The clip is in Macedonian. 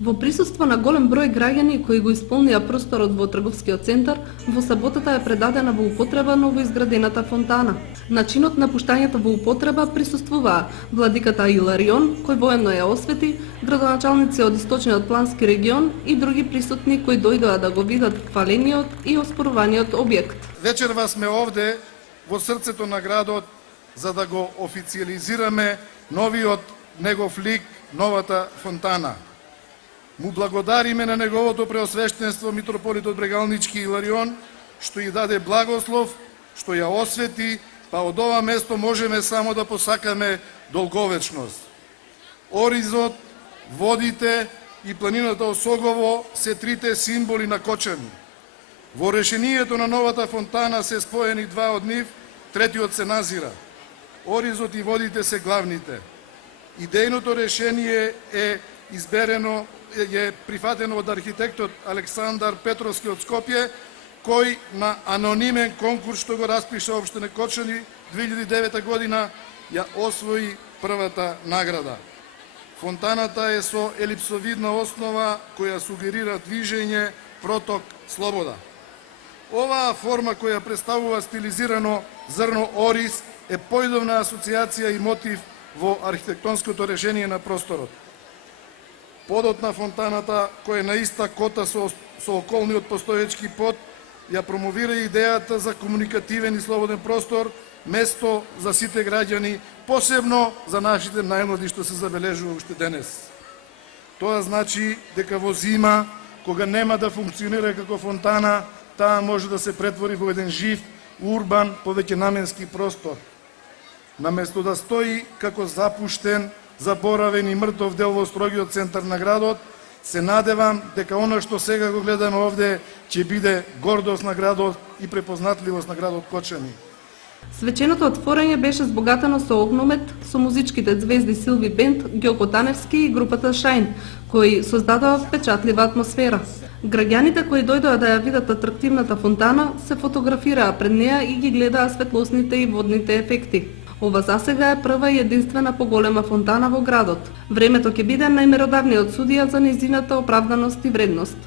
Во присуство на голем број граѓани кои го исполнија просторот во трговскиот центар, во саботата е предадена во употреба новоизградената фонтана. Начинот на пуштањето во употреба присуствуваа владиката Иларион, кој воедно ја освети, градоначалници од источниот плански регион и други присутни кои дојдоа да го видат фалениот и оспоруваниот објект. Вечерва сме овде во срцето на градот за да го официализираме новиот негов лик, новата фонтана. Му благодариме на неговото преосвештенство митрополитот Брегалнички Иларион, што ја даде благослов, што ја освети, па од ова место можеме само да посакаме долговечност. Оризот, водите и планината Осогово се трите символи на Кочани. Во решението на новата фонтана се споени два од нив, третиот се назира. Оризот и водите се главните. Идејното решение е изберено, е прифатено од архитектот Александар Петровски од Скопје, кој на анонимен конкурс што го распиша општина Кочани 2009 година ја освои првата награда. Фонтаната е со елипсовидна основа која сугерира движење, проток, слобода. Оваа форма која представува стилизирано зрно ориз е поидовна асоциација и мотив во архитектонското решение на просторот. Подот на фонтаната, кој е на иста кота со околниот постоечки под, ја промовира идејата за комуникативен и слободен простор, место за сите граѓани, посебно за нашите најмлади што се забележува уште денес. Тоа значи дека во зима, кога нема да функционира како фонтана, таа може да се претвори во еден жив, урбан, повеќе наменски простор. Наместо да стои како запуштен, заборавен и мртов дел во строгиот центар на градот, се надевам дека она што сега го гледаме овде ќе биде гордост на градот и препознатливост на градот Кочани. Свеченото отворање беше збогатено со огномет со музичките звезди Силви Бенд, Ѓоко Таневски и групата Шајн, кои создадоа впечатлива атмосфера. Граѓаните кои дојдоа да ја видат атрактивната фонтана се фотографираа пред неа и ги гледаа светлосните и водните ефекти. Ова засега е прва и единствена поголема фонтана во градот. Времето ќе биде најмеродавниот судија за нејзината оправданост и вредност.